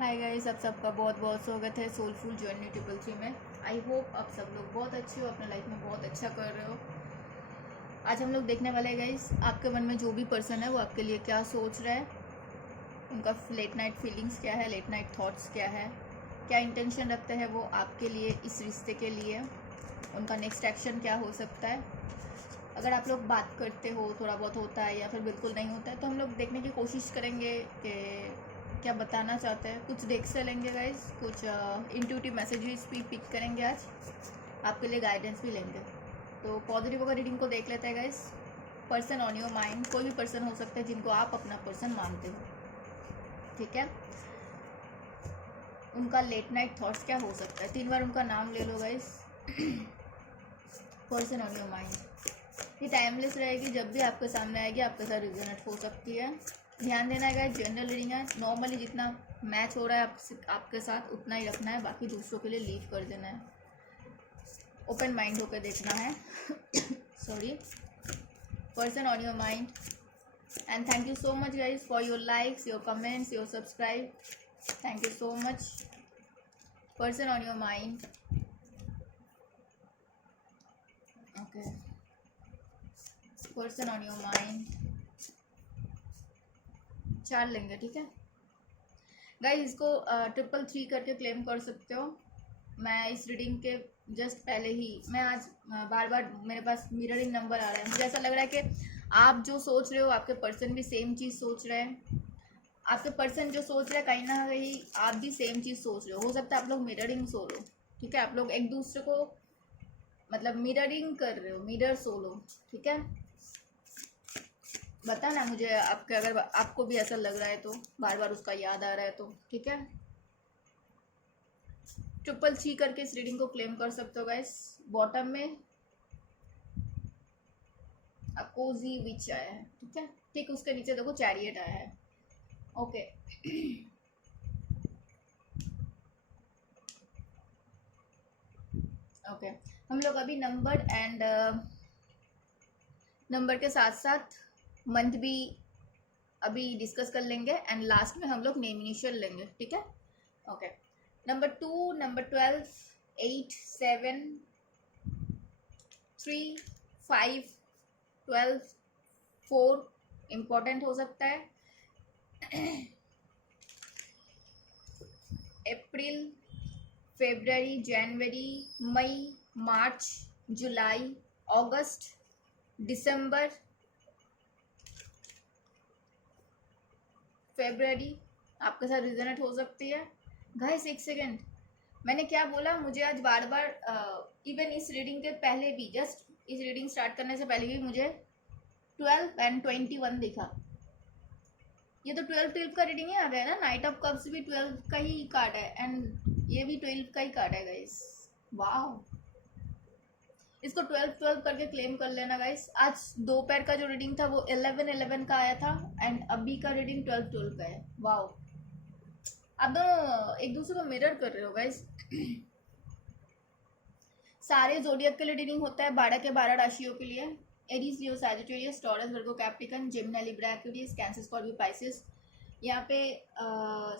Hi guys, आप सबका बहुत बहुत स्वागत है सोलफुल जर्नी 333 में। आई होप आप सब लोग बहुत अच्छे हो, अपने लाइफ में बहुत अच्छा कर रहे हो। आज हम लोग देखने वाले हैं गाइस, आपके मन में जो भी पर्सन है वो आपके लिए क्या सोच रहा है, उनका लेट नाइट फीलिंग्स क्या है, लेट नाइट थॉट्स क्या है, क्या इंटेंशन रखते हैं वो आपके लिए, इस रिश्ते के लिए, उनका नेक्स्ट एक्शन क्या हो सकता है। अगर आप लोग बात करते हो, थोड़ा बहुत होता है या फिर बिल्कुल नहीं होता है, तो हम लोग देखने की कोशिश करेंगे कि क्या बताना चाहते हैं। कुछ देख से लेंगे गाइस, कुछ इंट्यूटिव मैसेजेस भी पिक करेंगे आज, आपके लिए गाइडेंस भी लेंगे। तो पॉजिटिव होकर रीडिंग को देख लेते हैं guys. Person on your mind, कोई भी पर्सन हो सकता है जिनको आप अपना पर्सन मानते हो, ठीक है। उनका लेट नाइट थॉट्स क्या हो सकता है, 3 बार उनका नाम ले लो guys. Person on your mind, ये टाइमलेस रहेगी, जब भी आपके सामने आएगी आपके साथ रिजोनेट हो सकती है। ध्यान देना है गाइस, जनरल रीडिंग है, नॉर्मली जितना मैच हो रहा है आपके साथ उतना ही रखना है, बाकी दूसरों के लिए लीव कर देना है। ओपन माइंड होकर देखना है। Sorry. Person on your mind, and thank you so much guys for your likes, your comments, your subscribe. Thank you so much. Person on your mind, okay. Person on your mind, 4 लेंगे, ठीक है guys. इसको 333 करके claim कर सकते हो। मैं इस रीडिंग के जस्ट पहले ही, मैं आज बार बार मेरे पास मिररिंग नंबर आ रहा है, मुझे ऐसा लग रहा है कि आप जो सोच रहे हो आपके पर्सन भी सेम चीज़ सोच रहे हैं। आपके पर्सन जो सोच रहे हैं कहीं ना कहीं आप भी सेम चीज़ सोच रहे हो सकता है आप लोग मिररिंग सोलो, ठीक है। आप लोग एक दूसरे को मतलब मिररिंग कर रहे हो, मिरर सोलो, ठीक है। बताना मुझे आपके, अगर आपको भी ऐसा लग रहा है तो, बार बार उसका याद आ रहा है तो, ठीक है। 333 करके इस रीडिंग को क्लेम कर सकते हो गाइस। बॉटम में कोजी विच आया है, ठीक है। ठीक उसके नीचे देखो चैरियट आया है, ओके। ओके हम लोग अभी नंबर एंड नंबर के साथ साथ मंथ भी अभी डिस्कस कर लेंगे, एंड लास्ट में हम लोग नेम इनिशियल लेंगे, ठीक है। ओके, नंबर 2, नंबर 12, 8, 7, 3, 5, 12, 4 इम्पोर्टेंट हो सकता है। अप्रैल, फरवरी, जनवरी, मई, मार्च, जुलाई, अगस्त, दिसंबर, फरवरी आपके साथ रिजोनेट हो सकती है। गाइस एक सेकेंड, मैंने क्या बोला, मुझे आज बार बार इवन इस रीडिंग के पहले भी, जस्ट इस रीडिंग स्टार्ट करने से पहले भी मुझे 12 एंड 21 दिखा। ये तो 12 का रीडिंग ही आ गया ना। नाइट ऑफ कप्स भी 12 का ही कार्ड है, एंड ये भी 12 का ही कार्ड है गाइस। वाह, इसको 12 करके क्लेम कर लेना गाइस। आज दोपहर का जो रीडिंग था वो 11 का आया था, एंड अभी का रीडिंग 12 का है। वाह, आप दोनों एक दूसरे को मिरर कर रहे हो गाइस। सारे जोडियक के लिए रीडिंग होता है 12 के 12 राशियों के लिए। Aries, Leo, Sagittarius, Taurus, Virgo, Capricorn, Gemini, Libra, Aquarius, Cancer, Scorpio, Pisces. यहाँ पे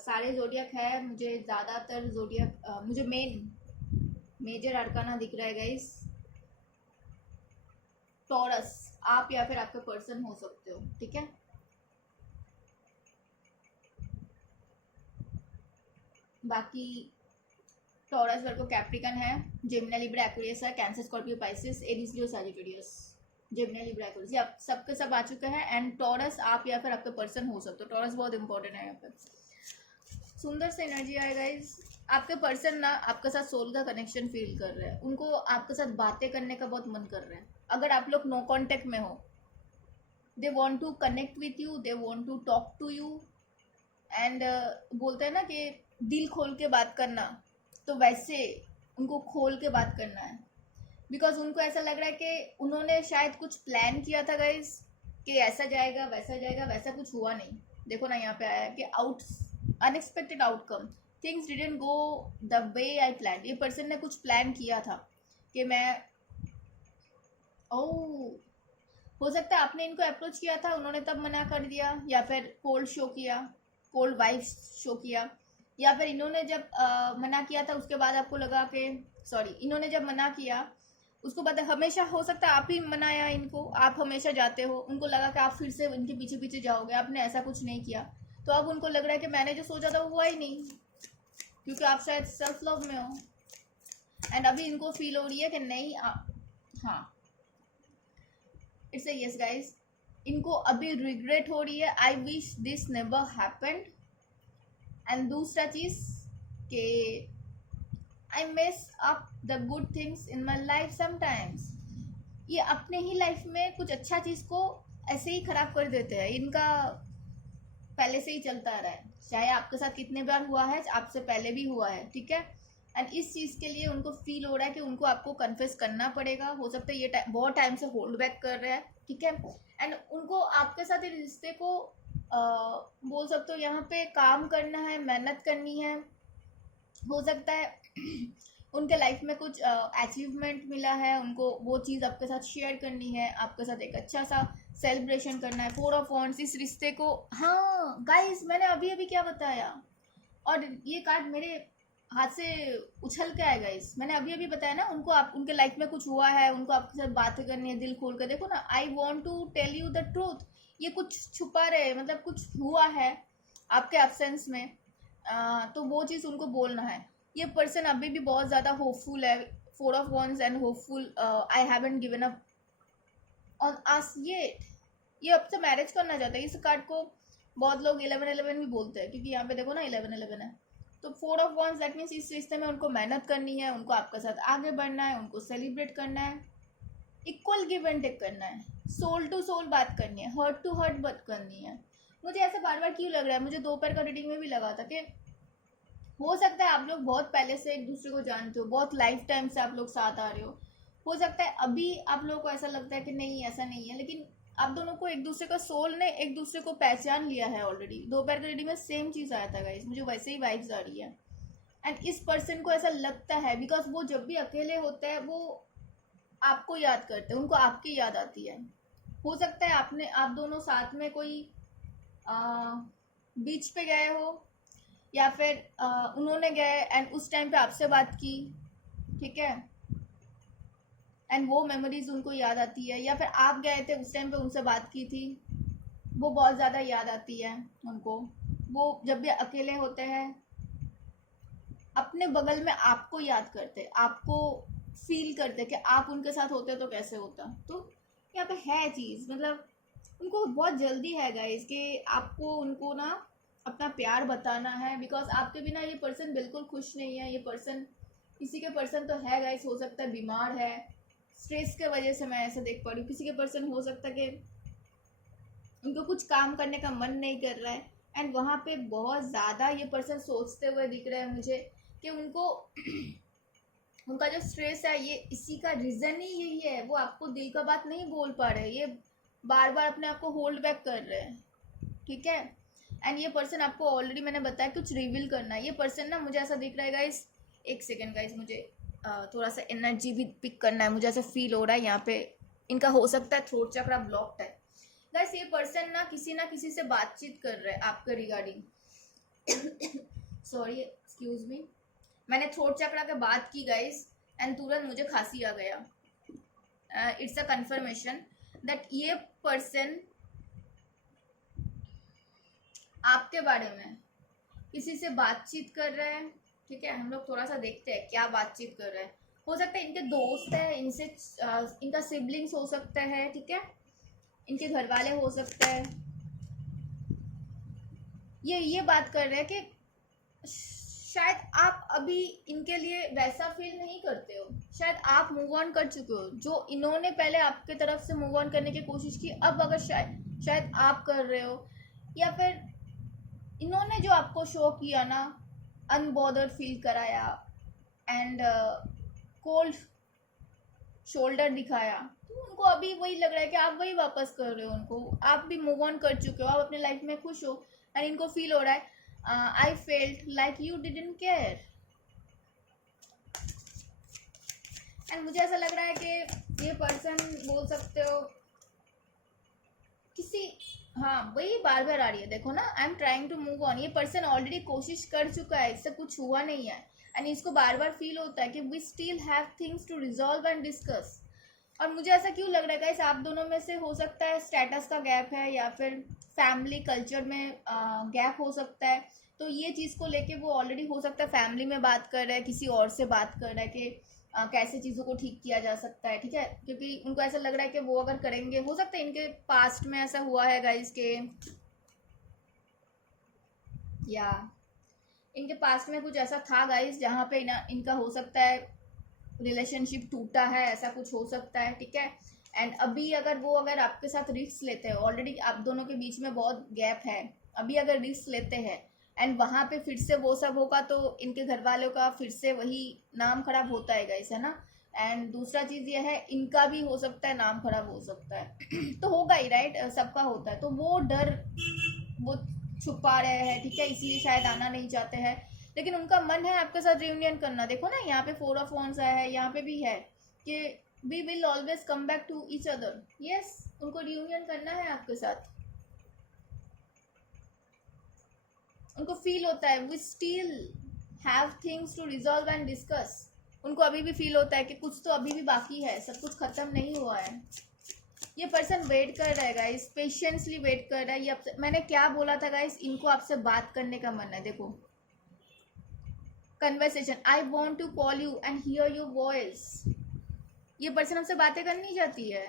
सारे जोडियक है। मुझे ज़्यादातर जोडियक मुझे मेजर अरकाना दिख रहा है गाइस। टॉरस आप या फिर आपका पर्सन हो सकते हो, ठीक है। बाकी टॉरस, वर्गो, कैप्रिकन है, जिमिनी, लिब्रा, एक्वेरियस है, cancer, Scorpio, Pisces, Aries, Leo, Sagittarius, Gemini, Libra, Aquarius, ये आप सबके सब आ चुके हैं। एंड टॉरस आप या फिर आपके पर्सन हो सकते हो। टॉरस बहुत इंपॉर्टेंट है यहाँ पे। सुंदर से एनर्जी आए गाइस। आपके पर्सन ना आपके साथ सोल का कनेक्शन फील कर रहे हैं, उनको आपके साथ बातें करने का बहुत मन कर रहा है। अगर आप लोग नो कांटेक्ट में हो, they want to connect with you, they want to talk to you, and बोलते हैं ना कि दिल खोल के बात करना, तो वैसे उनको खोल के बात करना है। बिकॉज उनको ऐसा लग रहा है कि उन्होंने शायद कुछ प्लान किया था गाइस, कि ऐसा जाएगा वैसा जाएगा, वैसा कुछ हुआ नहीं। देखो ना यहाँ पे आया है कि unexpected outcome, things didn't go the way I plan. ये पर्सन ने कुछ प्लान किया था कि मैं, ओह, हो सकता है आपने इनको अप्रोच किया था, उन्होंने तब मना कर दिया, या फिर कोल्ड शो किया, कोल्ड वाइब्स शो किया, या फिर इन्होंने जब मना किया था उसके बाद आपको लगा कि सॉरी, इन्होंने जब मना किया उसको पता, हमेशा हो सकता है आप ही मनाया इनको, आप हमेशा जाते हो, उनको लगा कि आप फिर से इनके पीछे पीछे जाओगे, आपने ऐसा कुछ नहीं किया, तो अब उनको लग रहा है कि मैंने जो सोचा था वो हुआ ही नहीं, क्योंकि आप शायद सेल्फ लव में हो। एंड अभी इनको फील हो रही है कि नहीं हाँ, इट्स ए यस गाइस, इनको अभी रिग्रेट हो रही है, I wish this never happened. And दूसरा चीज कि I mess up the good things in my life sometimes. ये अपने ही लाइफ में कुछ अच्छा चीज को ऐसे ही खराब कर देते हैं, इनका पहले से ही चलता आ रहा है, चाहे आपके साथ कितने बार हुआ है, आपसे पहले भी हुआ है, ठीक है। एंड इस चीज़ के लिए उनको फील हो रहा है कि उनको आपको कन्फेस करना पड़ेगा, हो सकता है ये बहुत टाइम से होल्ड बैक कर रहा है, ठीक है। एंड उनको आपके साथ इस रिश्ते को बोल सकते हो यहाँ पे काम करना है, मेहनत करनी है, हो सकता है उनके लाइफ में कुछ अचीवमेंट मिला है, उनको वो चीज़ आपके साथ शेयर करनी है, आपके साथ एक अच्छा सा सेलिब्रेशन करना है। 4 ऑफ वॉन्ड्स इस रिश्ते को, हाँ गाइस मैंने अभी अभी क्या बताया, और ये कार्ड मेरे हाथ से उछल के आएगा, इस मैंने अभी अभी बताया ना, उनको आप उनके लाइफ में कुछ हुआ है, उनको आपके साथ बातें करनी है, दिल खोल कर देखो ना, I want to tell you the truth, ये कुछ छुपा रहे, मतलब कुछ हुआ है आपके एब्सेंस में, तो वो चीज़ उनको बोलना है। ये पर्सन अभी भी बहुत ज़्यादा होपफुल है, 4 of wands and hopeful, I haven't given up on us yet, ये अब से मैरिज करना चाहता है। इस कार्ड को बहुत लोग 11-11 भी बोलते हैं, क्योंकि यहाँ पे देखो ना 11-11 है, तो 4 ऑफ वॉन्ड्स दैट मीन्स इस रिश्ते में उनको मेहनत करनी है, उनको आपके साथ आगे बढ़ना है, उनको सेलिब्रेट करना है, इक्वल गिव एंड टेक करना है, सोल टू सोल बात करनी है, हर्ट टू हर्ट बात करनी है। मुझे ऐसा बार बार क्यों लग रहा है, मुझे दोपहर का रीडिंग में भी लगा था कि हो सकता है आप लोग बहुत पहले से एक दूसरे को जानते हो, बहुत लाइफ टाइम से आप लोग साथ आ रहे हो सकता है अभी आप लोगों को ऐसा लगता है कि नहीं ऐसा नहीं है, लेकिन आप दोनों को एक दूसरे का सोल ने एक दूसरे को पहचान लिया है ऑलरेडी। दोपहर के रीडिंग में सेम चीज़ आया था गाइस, मुझे वैसे ही वाइब्स आ रही है। एंड इस पर्सन को ऐसा लगता है, बिकॉज वो जब भी अकेले होते हैं वो आपको याद करते हैं, उनको आपकी याद आती है। हो सकता है आप दोनों साथ में कोई बीच पे गए हो, या फिर उन्होंने गए एंड उस टाइम पे आपसे बात की, ठीक है, एंड वो मेमोरीज उनको याद आती है, या फिर आप गए थे उस टाइम पे उनसे बात की थी, वो बहुत ज़्यादा याद आती है उनको। वो जब भी अकेले होते हैं अपने बगल में आपको याद करते, आपको फील करते कि आप उनके साथ होते तो कैसे होता। तो यहाँ पे है चीज़, मतलब उनको बहुत जल्दी है गाइस कि आपको उनको ना अपना प्यार बताना है, बिकॉज आपके बिना ये पर्सन बिल्कुल खुश नहीं है। ये पर्सन किसी के पर्सन तो है गाइस, हो सकता है बीमार है, स्ट्रेस के वजह से मैं ऐसा देख पा रही हूँ। किसी के पर्सन हो सकता है कि उनको कुछ काम करने का मन नहीं कर रहा है, एंड वहाँ पे बहुत ज़्यादा ये पर्सन सोचते हुए दिख रहे हैं मुझे कि उनको उनका जो स्ट्रेस है ये इसी का रीज़न ही यही है, वो आपको दिल का बात नहीं बोल पा रहे, ये बार बार अपने आप को होल्ड बैक कर रहे हैं, ठीक है। एंड ये पर्सन आपको ऑलरेडी मैंने बताया कुछ रिवील करना है। ये पर्सन ना मुझे ऐसा दिख रहा है गाइस, एक सेकेंड गाइस, मुझे थोड़ा सा एनर्जी भी पिक करना है, मुझे ऐसा फील हो रहा है यहाँ पे इनका हो सकता है थ्रोट चक्रा ब्लॉक्ड है गाइस। ये पर्सन ना किसी से बातचीत कर रहा है आपके रिगार्डिंग सॉरी एक्सक्यूज मी, मैंने थ्रोट चक्रा के बात की गाइस एंड तुरंत मुझे खांसी आ गया। इट्स अ कंफर्मेशन दैट ये पर्सन आपके बारे में किसी से बातचीत कर रहे हैं, ठीक है। हम लोग थोड़ा सा देखते हैं क्या बातचीत कर रहे हैं। हो सकता है इनके दोस्त है, इनसे इनका सिबलिंग्स हो सकता है, ठीक है, इनके घर वाले हो सकते हैं। ये बात कर रहे हैं कि शायद आप अभी इनके लिए वैसा फील नहीं करते हो, शायद आप मूव ऑन कर चुके हो, जो इन्होंने पहले आपके तरफ से मूव ऑन करने की कोशिश की, अब अगर शायद आप कर रहे हो, या फिर इन्होंने जो आपको शो किया ना, अनबॉदर्ड फील कराया एंड कोल्ड शोल्डर दिखाया, तो उनको अभी वही लग रहा है कि आप वही वापस कर रहे हो उनको, आप भी मूव ऑन कर चुके हो, आप अपने लाइफ में खुश हो, एंड इनको फील हो रहा है I felt like you didn't care. And मुझे ऐसा लग रहा है कि ये पर्सन बोल सकते हो किसी, हाँ वही बार बार आ रही है, देखो ना, I am trying to move on. ये पर्सन ऑलरेडी कोशिश कर चुका है, इससे कुछ हुआ नहीं है, एंड इसको बार बार फील होता है कि we still have things to resolve and discuss. और मुझे ऐसा क्यों लग रहा है गाइस, आप दोनों में से हो सकता है स्टेटस का गैप है, या फिर फैमिली कल्चर में गैप हो सकता है। तो ये चीज़ को लेके वो ऑलरेडी हो सकता है फैमिली में बात कर रहा है, किसी और से बात कर रहा है कि कैसे चीज़ों को ठीक किया जा सकता है, ठीक है, क्योंकि उनको ऐसा लग रहा है कि वो अगर करेंगे, हो सकता है इनके पास्ट में ऐसा हुआ है गाइस के, या इनके पास्ट में कुछ ऐसा था गाइस जहाँ पे इनका हो सकता है रिलेशनशिप टूटा है, ऐसा कुछ हो सकता है, ठीक है। एंड अभी अगर आपके साथ रिस्क लेते हैं, ऑलरेडी आप दोनों के बीच में बहुत गैप है, अभी अगर रिस्क लेते हैं एंड वहाँ पे फिर से वो सब होगा, तो इनके घर वालों का फिर से वही नाम खराब होता है गाइस, है ना। एंड दूसरा चीज़ ये है, इनका भी हो सकता है नाम खराब हो सकता है तो होगा ही, राइट, सबका होता है, तो वो डर वो छुपा रहे हैं, ठीक है, इसलिए शायद आना नहीं चाहते हैं। लेकिन उनका मन है आपके साथ रियूनियन करना। देखो ना, यहाँ पे 4 ऑफ wands आया है, यहाँ पे भी है कि we will always come back to each other. Yes, उनको रियूनियन करना है आपके साथ। उनको फील होता है we still have things to resolve and discuss. उनको अभी भी फील होता है कि कुछ तो अभी भी बाकी है, सब कुछ खत्म नहीं हुआ है। ये पर्सन वेट कर रहा है गाइस, पेशेंसली वेट कर रहा है। ये आपसे, मैंने क्या बोला था गाइस, इनको आपसे बात करने का मन है। देखो, conversation, I want to call you and hear your voice. ये पर्सन हमसे बातें करनी चाहती है,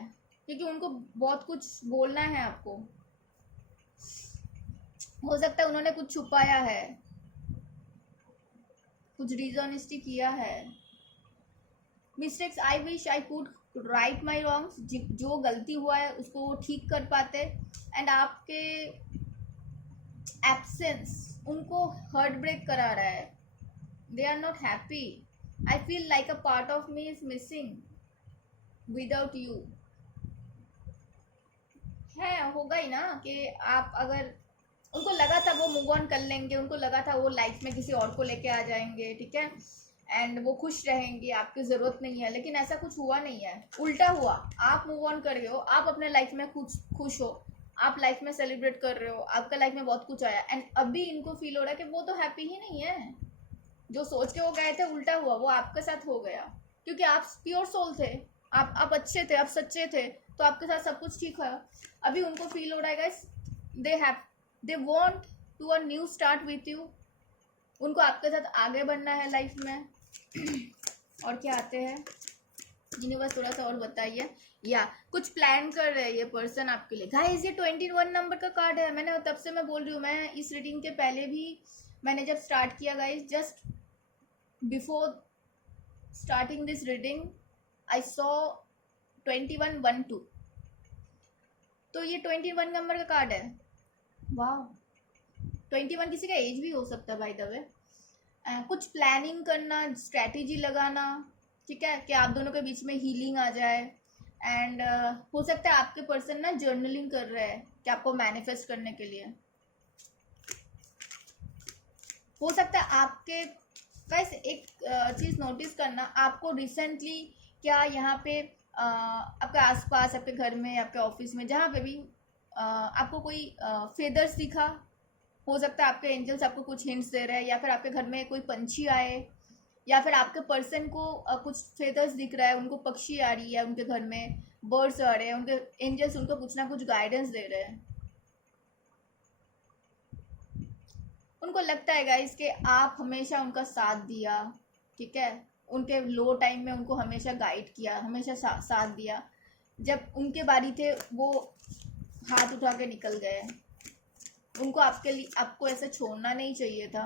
क्योंकि उनको बहुत कुछ बोलना है आपको। हो सकता है उन्होंने कुछ छुपाया है, कुछ डिसऑनेस्टी किया है। Mistakes, I wish I could right my wrongs. जो गलती हुआ है उसको वो ठीक कर पाते। एंड आपके एब्सेंस उनको हर्ट ब्रेक करा रहा है। They are not happy. I feel like a part of me is missing without you. है, होगा ही ना कि आप अगर, उनको लगा था वो मूव ऑन कर लेंगे, उनको लगा था वो लाइफ में किसी और को लेके आ जाएंगे, ठीक है, एंड वो खुश रहेंगे, आपकी ज़रूरत नहीं है। लेकिन ऐसा कुछ हुआ नहीं है, उल्टा हुआ। आप मूव ऑन कर रहे हो, आप अपने लाइफ में खुश हो, आप लाइफ में सेलिब्रेट कर रहे हो, आपका लाइफ में बहुत कुछ आया। एंड अभी इनको फील हो रहा है कि वो तो हैप्पी ही नहीं है। जो सोच के वो गए थे, उल्टा हुआ, वो आपके साथ हो गया, क्योंकि आप प्योर सोल थे, आप अच्छे थे, आप सच्चे थे, तो आपके साथ सब कुछ ठीक है। अभी उनको फील हो रहा है guys, they want to a new start with you. उनको आपके साथ आगे बढ़ना है लाइफ में। और क्या आते हैं यूनिवर्स, थोड़ा सा और बताइए। या कुछ प्लान कर रहे हैं ये पर्सन आपके लिए गाइस। ये 21 नंबर का कार्ड है। मैंने तब से मैं बोल रही हूँ, मैं इस रीडिंग के पहले भी, मैंने जब स्टार्ट किया guys, just before starting this reading I saw 2112। तो ये 21 नंबर का कार्ड है। वाह, 21 किसी का एज भी हो सकता है बाय द वे। कुछ प्लानिंग करना, स्ट्रैटेजी लगाना, ठीक है, कि आप दोनों के बीच में हीलिंग आ जाए। एंड हो सकता है आपके पर्सन ना जर्नलिंग कर रहे हैं कि आपको मैनिफेस्ट करने के लिए। हो सकता है आपके गाइस, एक चीज़ नोटिस करना, आपको रिसेंटली क्या यहाँ पे आपके आसपास, आपके घर में, आपके ऑफिस में, जहाँ पे भी आपको कोई फेदर्स दिखा। हो सकता है आपके एंजल्स आपको कुछ हिंट्स दे रहे हैं, या फिर आपके घर में कोई पंछी आए, या फिर आपके पर्सन को कुछ फेदर्स दिख रहा है, उनको पक्षी आ रही है, उनके घर में बर्ड्स आ रहे हैं, उनके एंजल्स उनको कुछ ना कुछ गाइडेंस दे रहे हैं। उनको लगता है गाइस कि आप हमेशा उनका साथ दिया, ठीक है, उनके लो टाइम में उनको हमेशा गाइड किया, हमेशा साथ दिया। जब उनके बारी थे वो हाथ उठा के निकल गए। उनको आपके लिए, आपको ऐसे छोड़ना नहीं चाहिए था।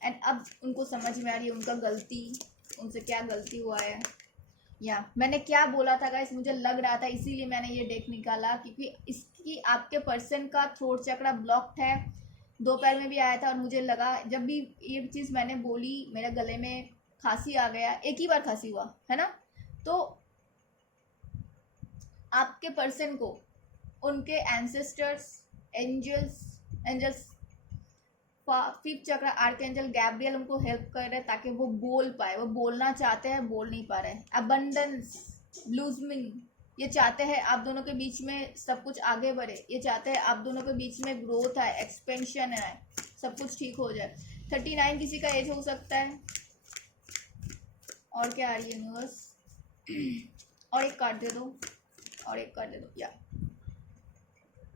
एंड अब उनको समझ में आ रही है उनका गलती, उनसे क्या गलती हुआ है। या मैंने क्या बोला था गाइस, मुझे लग रहा था, इसीलिए मैंने ये डेक निकाला, क्योंकि इसकी आपके पर्सन का थ्रोट चक्रा ब्लॉक्ड है। दोपहर में भी आया था और मुझे लगा, जब भी ये चीज़ मैंने बोली, मेरे गले में खांसी आ गया। एक ही बार खांसी हुआ है ना। तो आपके पर्सन को उनके एंसेस्टर्स, एंजल्स 5th चक्र आर्कएंजल गैब्रियल उनको हेल्प कर रहे हैं, ताकि वो बोल पाए। वो बोलना चाहते हैं, बोल नहीं पा रहे। अबंडेंस, ब्लूजमिंग, ये चाहते हैं आप दोनों के बीच में सब कुछ आगे बढ़े, ये चाहते हैं आप दोनों के बीच में ग्रोथ है, एक्सपेंशन है, सब कुछ ठीक हो जाए। 39 किसी का एज हो सकता है। और क्या आ रही है यूनिवर्स? और एक कार्ड दे दो, और एक कार्ड दे दो। या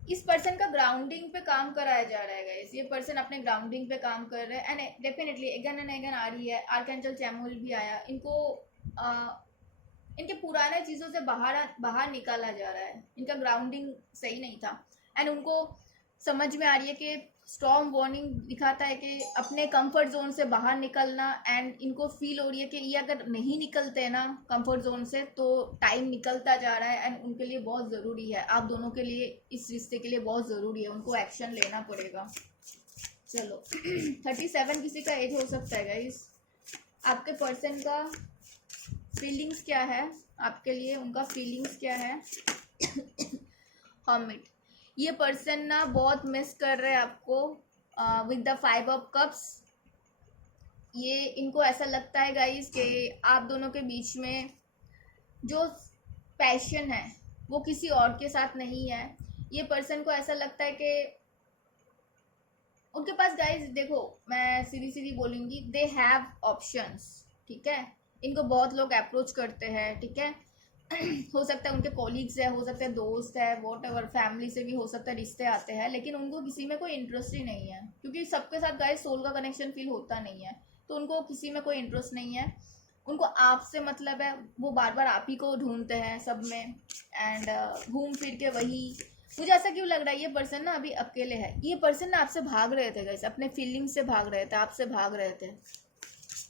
इस पर्सन का ग्राउंडिंग पे काम कराया जा रहा है गाइस, ये पर्सन अपने ग्राउंडिंग पे काम कर रहे हैं and definitely again and again आ रही है। आर्कएंजल चैमुल भी आया। इनके पुराने चीज़ों से बाहर निकाला जा रहा है। इनका ग्राउंडिंग सही नहीं था एंड उनको समझ में आ रही है कि स्ट्रॉन्ग वार्निंग दिखाता है कि अपने कंफर्ट जोन से बाहर निकलना। एंड इनको फील हो रही है कि ये अगर नहीं निकलते हैं ना कंफर्ट जोन से तो टाइम निकलता जा रहा है एंड उनके लिए बहुत ज़रूरी है, आप दोनों के लिए, इस रिश्ते के लिए बहुत ज़रूरी है, उनको एक्शन लेना पड़ेगा। चलो 37 किसी का एज हो सकता है गाइस। आपके पर्सन का फीलिंग्स क्या है आपके लिए, उनका फीलिंग्स क्या है? हर्मिट, ये पर्सन ना बहुत मिस कर रहे हैं आपको विद द 5 ऑफ कप्स। ये इनको ऐसा लगता है गाइस कि आप दोनों के बीच में जो पैशन है वो किसी और के साथ नहीं है। ये पर्सन को ऐसा लगता है कि उनके पास गाइस, देखो मैं सीधी सीधी बोलूँगी, दे हैव ऑप्शंस, ठीक है। इनको बहुत लोग अप्रोच करते हैं, ठीक है। हो सकता है उनके कॉलीग्स है, हो सकता है दोस्त है, वॉट एवर, फैमिली से भी हो सकता है रिश्ते आते हैं, लेकिन उनको किसी में कोई इंटरेस्ट ही नहीं है, क्योंकि सबके साथ गाइस सोल का कनेक्शन फील होता नहीं है, तो उनको किसी में कोई इंटरेस्ट नहीं है। उनको आपसे मतलब है, वो बार बार आप ही को ढूंढते हैं सब में एंड घूम फिर के वही। मुझे ऐसा क्यों लग रहा है ये पर्सन ना अभी अकेले है। ये पर्सन ना आपसे भाग रहे थे गाइस, अपने फीलिंग्स से भाग रहे थे, आपसे भाग रहे थे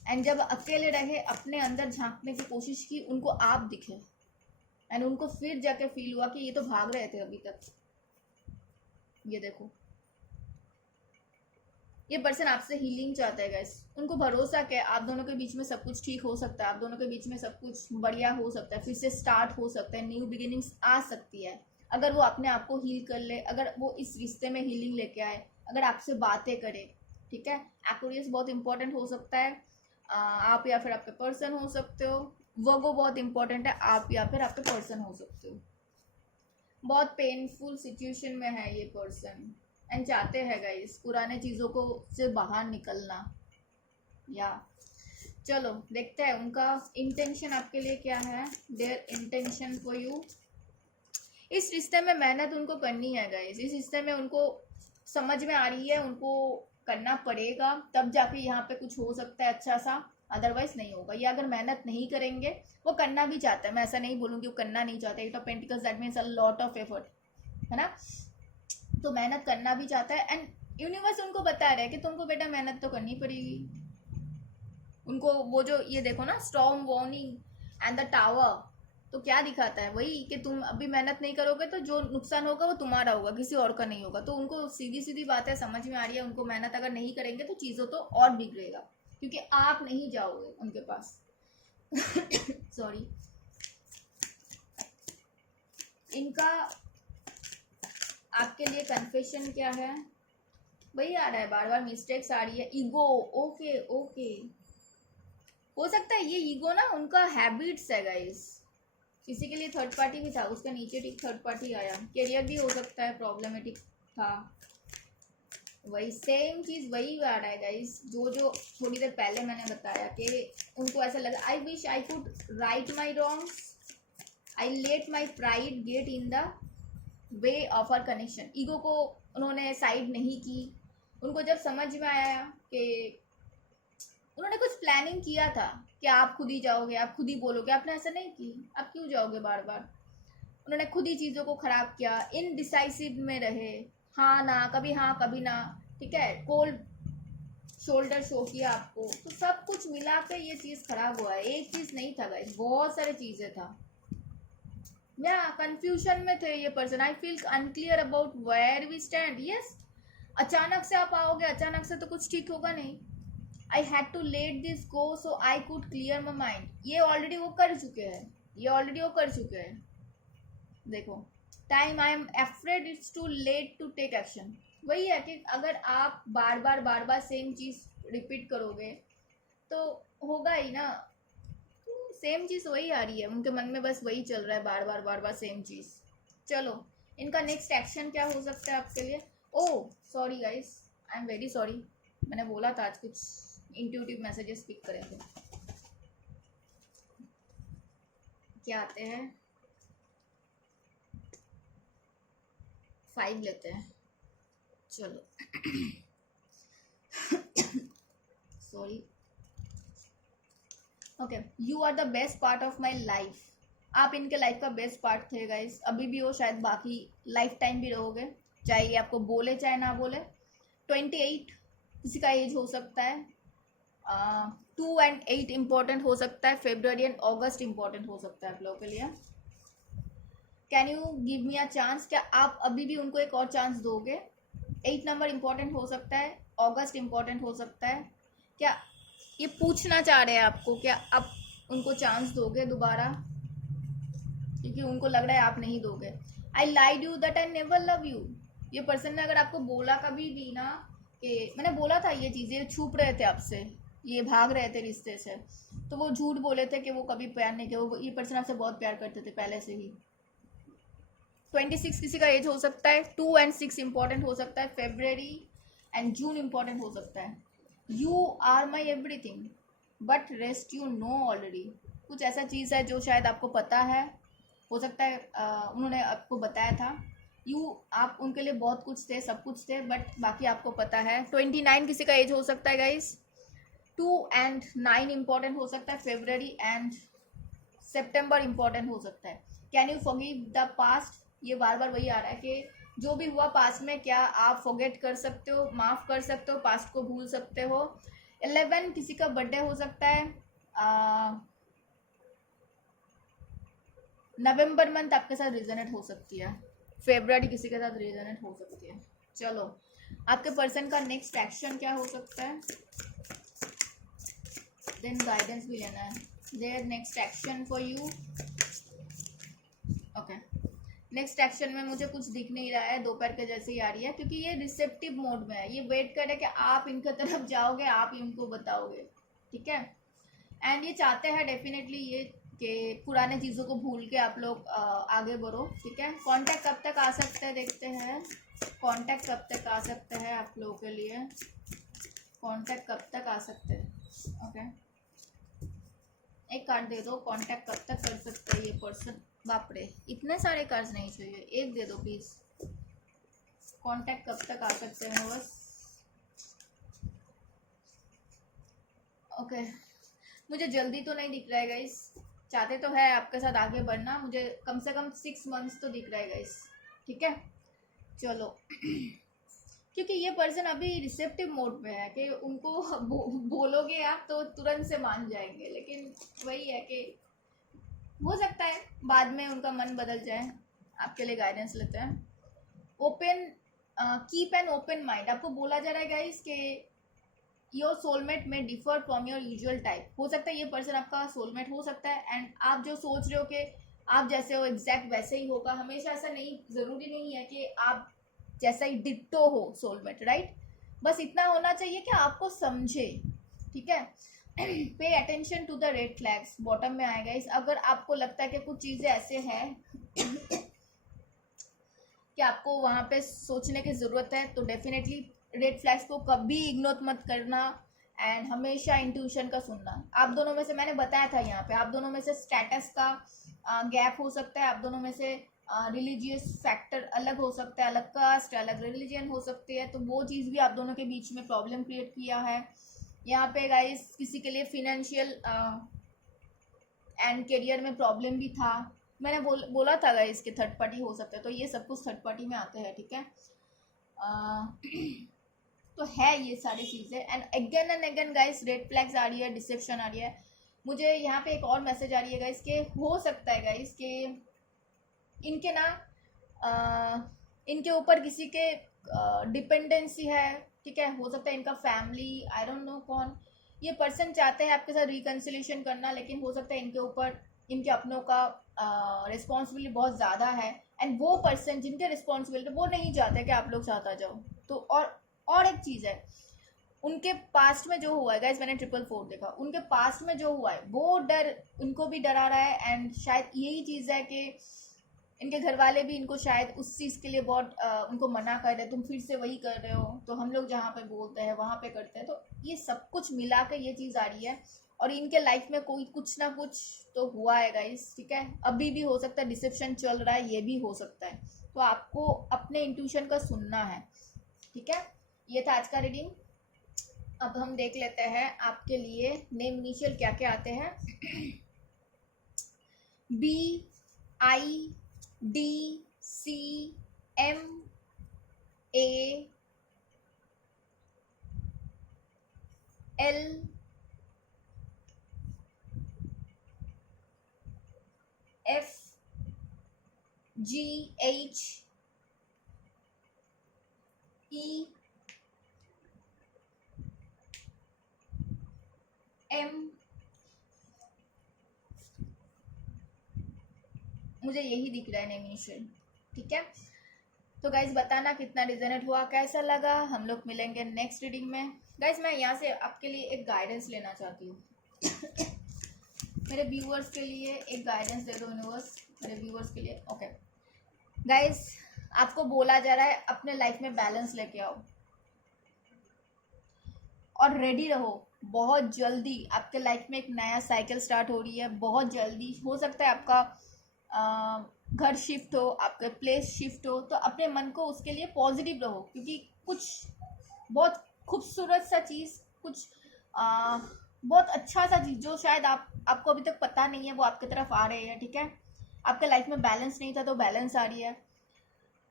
एंड जब अकेले रहे अपने अंदर झांकने की कोशिश की, उनको आप दिखे एंड उनको फिर जाके फील हुआ कि ये तो भाग रहे थे अभी तक। ये देखो, ये पर्सन आपसे हीलिंग चाहता है गाइस। उनको भरोसा कि आप दोनों के बीच में सब कुछ ठीक हो सकता है, आप दोनों के बीच में सब कुछ बढ़िया हो सकता है, फिर से स्टार्ट हो सकता है, न्यू बिगिनिंग्स आ सकती है अगर वो अपने आप को हील कर ले, अगर वो इस रिश्ते में हीलिंग लेके आए, अगर आपसे बातें करे, ठीक है। एक्वेरियस बहुत इंपॉर्टेंट हो सकता है, आप या फिर आपके पर्सन हो सकते हो। वर्गो बहुत इंपॉर्टेंट है, आप या फिर आपके पर्सन हो सकते हो। बहुत पेनफुल सिचुएशन में है ये पर्सन एंड चाहते हैं गाइस पुराने चीज़ों को से बाहर निकलना। या चलो देखते हैं उनका इंटेंशन आपके लिए क्या है। देयर इंटेंशन फॉर यू, इस रिश्ते में मेहनत उनको करनी है गाइस। इस रिश्ते में उनको समझ में आ रही है उनको करना पड़ेगा, तब जाके यहाँ पे कुछ हो सकता है अच्छा सा, अदरवाइज नहीं होगा। ये अगर मेहनत नहीं करेंगे, वो करना भी चाहता है, मैं ऐसा नहीं बोलूँगी वो करना नहीं चाहता। Eight of pentacles that means a lot of effort, है ना। तो मेहनत करना भी चाहता है एंड यूनिवर्स उनको बता रहा है कि तुमको बेटा मेहनत तो करनी पड़ेगी। उनको वो जो ये देखो ना, storm warning and the tower, तो क्या दिखाता है वही कि तुम अभी मेहनत नहीं करोगे तो जो नुकसान होगा वो तुम्हारा होगा, किसी और का नहीं होगा। तो उनको सीधी सीधी बातें समझ में आ रही है, उनको मेहनत अगर नहीं करेंगे तो चीज़ों तो और बिगड़ेगा, क्योंकि आप नहीं जाओगे उनके पास। सॉरी। इनका आपके लिए कन्फेशन क्या है? वही आ रहा है, बार बार मिस्टेक्स आ रही है, ईगो। ओके ओके, हो सकता है ये ईगो ना उनका हैबिट्स है गाइस। किसी के लिए थर्ड पार्टी भी था, उसका नीचे ठीक थर्ड पार्टी आया। करियर भी हो सकता है प्रॉब्लमेटिक था, वही सेम चीज़ वही आ रहा है गाइस जो जो थोड़ी देर पहले मैंने बताया कि उनको ऐसा लगा, I wish I could right my wrongs, I let my pride get in the way of our connection. Ego को उन्होंने साइड नहीं की। उनको जब समझ में आया कि उन्होंने कुछ प्लानिंग किया था कि आप खुद ही जाओगे, आप खुद ही बोलोगे, आपने ऐसा नहीं की, आप क्यों जाओगे बार बार। उन्होंने खुद ही चीज़ों को ख़राब किया, इनडिसाइसिव में रहे, हाँ कभी ना, ठीक है, कोल्ड शोल्डर शो किया आपको। तो सब कुछ मिला के ये चीज़ खराब हुआ है। एक चीज़ नहीं था गाइस, बहुत सारी चीज़ें था। या कंफ्यूजन में थे ये person. I feel unclear about where we stand. Yes, अचानक से आप आओगे, अचानक से तो कुछ ठीक होगा नहीं। I had to let this go so I could clear my mind. ये ऑलरेडी वो कर चुके हैं, ये ऑलरेडी वो कर चुके हैं। देखो, time, I am afraid it's too late to take action. वही है कि अगर आप बार बार सेम चीज़ रिपीट करोगे तो होगा ही ना। तो सेम चीज़ वही आ रही है उनके मन में, बस वही चल रहा है बार बार सेम चीज़। चलो इनका नेक्स्ट एक्शन क्या हो सकता है आपके लिए। Oh sorry guys, I am very sorry, मैंने बोला था आज कुछ इंट्यूटिव मैसेजेस पिक करेंगे। क्या आते हैं, 5 लेते हैं। चलो sorry. Okay, you are the best part of my life. आप इनके लाइफ का बेस्ट पार्ट थे गाइस, अभी भी हो, शायद बाकी लाइफ टाइम भी रहोगे, चाहे ये आपको बोले चाहे ना बोले। 28 किसी का एज हो सकता है, 2 and 8 इम्पोर्टेंट हो सकता है, फेब्रुअरी एंड अगस्त इम्पोर्टेंट हो सकता है आप लोगों के लिए। Can you give me a chance, क्या आप अभी भी उनको एक और चांस दोगे। 8 नंबर इम्पोर्टेंट हो सकता है, अगस्त इम्पोर्टेंट हो सकता है। क्या ये पूछना चाह रहे हैं आपको, क्या आप उनको चांस दोगे दोबारा, क्योंकि उनको लग रहा है आप नहीं दोगे। I lied you that I never love you. ये पर्सन ने अगर आपको बोला कभी भी ना कि मैंने बोला था ये चीज़ें, छुप रहे थे आपसे, ये भाग रहे थे रिश्ते से, तो वो झूठ बोले थे कि वो कभी प्यार नहीं किया, वो ये पर्सन आपसे बहुत प्यार करते थे पहले से ही। 26 किसी का एज हो सकता है, 2 and 6 इम्पॉर्टेंट हो सकता है, फेब्रवरी एंड जून इम्पॉर्टेंट हो सकता है। You are my everything but rest you know already. कुछ ऐसा चीज़ है जो शायद आपको पता है, हो सकता है उन्होंने आपको बताया था। आप उनके लिए बहुत कुछ थे, सब कुछ थे, बट बाकी आपको पता है। 29 किसी का एज हो सकता है गाइस, 2 and 9 इम्पॉर्टेंट हो सकता है, फेब्रवरी एंड सितंबर इम्पॉर्टेंट हो सकता है। Can you forgive the past, ये बार बार वही आ रहा है कि जो भी हुआ पास्ट में, क्या आप फॉरगेट कर सकते हो, माफ़ कर सकते हो, पास्ट को भूल सकते हो। 11 किसी का बर्थडे हो सकता है, नवंबर मंथ आपके साथ रिजनेट हो सकती है, फेब्रुअरी किसी के साथ रिजनेट हो सकती है। चलो आपके पर्सन का नेक्स्ट एक्शन क्या हो सकता है, देन गाइडेंस भी लेना है। Their next action for you. Okay, next action में मुझे कुछ दिख नहीं रहा है, दोपहर के जैसे ही आ रही है, क्योंकि ये रिसेप्टिव मोड में है, ये वेट करे कि आप इनके तरफ जाओगे, आप ही उनको बताओगे, ठीक है। एंड ये चाहते हैं डेफिनेटली ये कि पुराने चीज़ों को भूल के आप लोग आगे बढ़ो, ठीक है। कांटेक्ट कब तक आ सकते हैं, देखते हैं कांटेक्ट कब तक आ सकते हैं आप लोगों के लिए, कांटेक्ट कब तक आ सकते हैं। ओके, एक कार्ड दे दो, कांटेक्ट कब तक कर सकते हैं ये पर्सन। बाप रे, इतने सारे कार्ड्स नहीं चाहिए, एक दे दो प्लीज। कांटेक्ट कब तक आ सकते हैं बस। ओके, मुझे जल्दी तो नहीं दिख रहा है गाइस, चाहते तो है आपके साथ आगे बढ़ना, मुझे कम से कम 6 मंथ्स तो दिख रहा है गाइस, ठीक है। चलो क्योंकि ये पर्सन अभी रिसेप्टिव मोड में है कि उनको बोलोगे आप तो तुरंत से मान जाएंगे, लेकिन वही है कि हो सकता है बाद में उनका मन बदल जाए। आपके लिए गाइडेंस लेते हैं। Open, keep an open mind. आपको बोला जा रहा है गाइस कि योर सोलमेट में differ from your usual type. हो सकता है ये पर्सन आपका सोलमेट हो सकता है, एंड आप जो सोच रहे हो कि आप जैसे हो एग्जैक्ट वैसे ही होगा, हमेशा ऐसा नहीं, ज़रूरी नहीं है कि आप जैसा ही डिट्टो हो सोलमेट, राइट। बस इतना होना चाहिए कि आपको समझे, ठीक है। Pay attention to the red flags, bottom में आएगा इस। अगर आपको लगता है कि कुछ चीज़ें ऐसे हैं कि आपको वहाँ पे सोचने की ज़रूरत है, तो डेफिनेटली रेड फ्लैग्स को कभी इग्नोर मत करना, एंड हमेशा इंट्यूशन का सुनना। आप दोनों में से, मैंने बताया था यहाँ पे, आप दोनों में से स्टेटस का गैप हो सकता है, आप दोनों में से रिलीजियस फैक्टर अलग हो सकता है, अलग कास्ट, अलग रिलीजन हो सकती है, तो वो चीज़ भी आप दोनों के बीच में प्रॉब्लम क्रिएट किया है। यहाँ पे गाइस किसी के लिए फिनेंशियल एंड करियर में प्रॉब्लम भी था, मैंने बोला था गाइस कि थर्ड पार्टी हो सकता है, तो ये सब कुछ थर्ड पार्टी में आते हैं, ठीक है। तो है ये सारी चीज़ें, and again guys red flags आ रही है, डिसेप्शन आ रही है। मुझे यहाँ पे एक और मैसेज आ रही है गाइस कि हो सकता है गाइस कि इनके ना इनके ऊपर किसी के डिपेंडेंसी है, ठीक है। हो सकता है इनका फैमिली, आई डोंट नो कौन। ये पर्सन चाहते हैं आपके साथ रिकन्सिलेशन करना, लेकिन हो सकता है इनके ऊपर इनके अपनों का रिस्पॉन्सिबिलिटी बहुत ज़्यादा है, एंड वो पर्सन जिनके रिस्पॉन्सिबिलिटी वो नहीं चाहते कि आप लोग साथ आ जाओ। तो और एक चीज़ है, उनके पास्ट में जो हुआ है गाइस, मैंने 444 देखा, उनके पास्ट में जो हुआ है वो डर उनको भी डरा रहा है। एंड शायद यही चीज़ है कि इनके घर वाले भी इनको शायद उस चीज़ के लिए बहुत उनको मना कर रहे हैं, तुम फिर से वही कर रहे हो, तो हम लोग जहाँ पे बोलते हैं वहाँ पे करते हैं। तो ये सब कुछ मिला के ये चीज़ आ रही है, और इनके लाइफ में कोई कुछ ना कुछ तो हुआ है गाइस, ठीक है। अभी भी हो सकता है डिसेप्शन चल रहा है, ये भी हो सकता है। तो आपको अपने इंट्यूशन का सुनना है, ठीक है। ये था आज का रीडिंग। अब हम देख लेते हैं आपके लिए नेम इनिशियल क्या क्या आते हैं। बी, आई, डी, सी, एम, ए, एल, एफ, जी, एच, ई, एम। मुझे यही दिख रहा है नेम इनिशियल, ठीक है। तो गाइज बताना कितना रिजनेट हुआ, कैसा लगा। हम लोग मिलेंगे नेक्स्ट रीडिंग में। गाइज मैं यहाँ से आपके लिए एक गाइडेंस लेना चाहती हूँ। मेरे व्यूअर्स के लिए एक गाइडेंस दे दो यूनिवर्स, मेरे व्यूअर्स के लिए। ओके गाइज, आपको बोला जा रहा है अपने लाइफ में बैलेंस लेके आओ और रेडी रहो। बहुत जल्दी आपके लाइफ में एक नया साइकिल स्टार्ट हो रही है, बहुत जल्दी। हो सकता है आपका घर शिफ्ट हो, आपका प्लेस शिफ्ट हो, तो अपने मन को उसके लिए पॉजिटिव रहो, क्योंकि कुछ बहुत खूबसूरत सा चीज़, कुछ बहुत अच्छा सा चीज़ जो शायद आपको अभी तक पता नहीं है, वो आपकी तरफ आ रही है, ठीक है। आपके लाइफ में बैलेंस नहीं था तो बैलेंस आ रही है।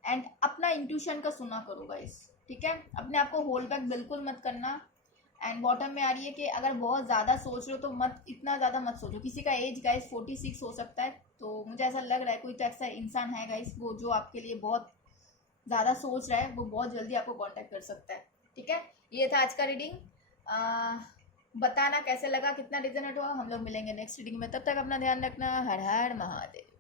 एंड अपना इंट्यूशन का सुना करो गाइस, ठीक है। अपने आप को होल्ड बैक बिल्कुल मत करना। एंड बॉटम में आ रही है कि अगर बहुत ज़्यादा सोच रहे हो तो मत, इतना ज़्यादा मत सोचो। किसी का एज गाइस 46 हो सकता है, तो मुझे ऐसा लग रहा है कोई तो ऐसा इंसान है गाइस वो जो आपके लिए बहुत ज़्यादा सोच रहा है, वो बहुत जल्दी आपको कांटेक्ट कर सकता है, ठीक है। ये था आज का रीडिंग। बताना कैसे लगा, कितना रिजनेट हुआ। हम लोग मिलेंगे नेक्स्ट रीडिंग में, तब तक अपना ध्यान रखना। हर हर महादेव।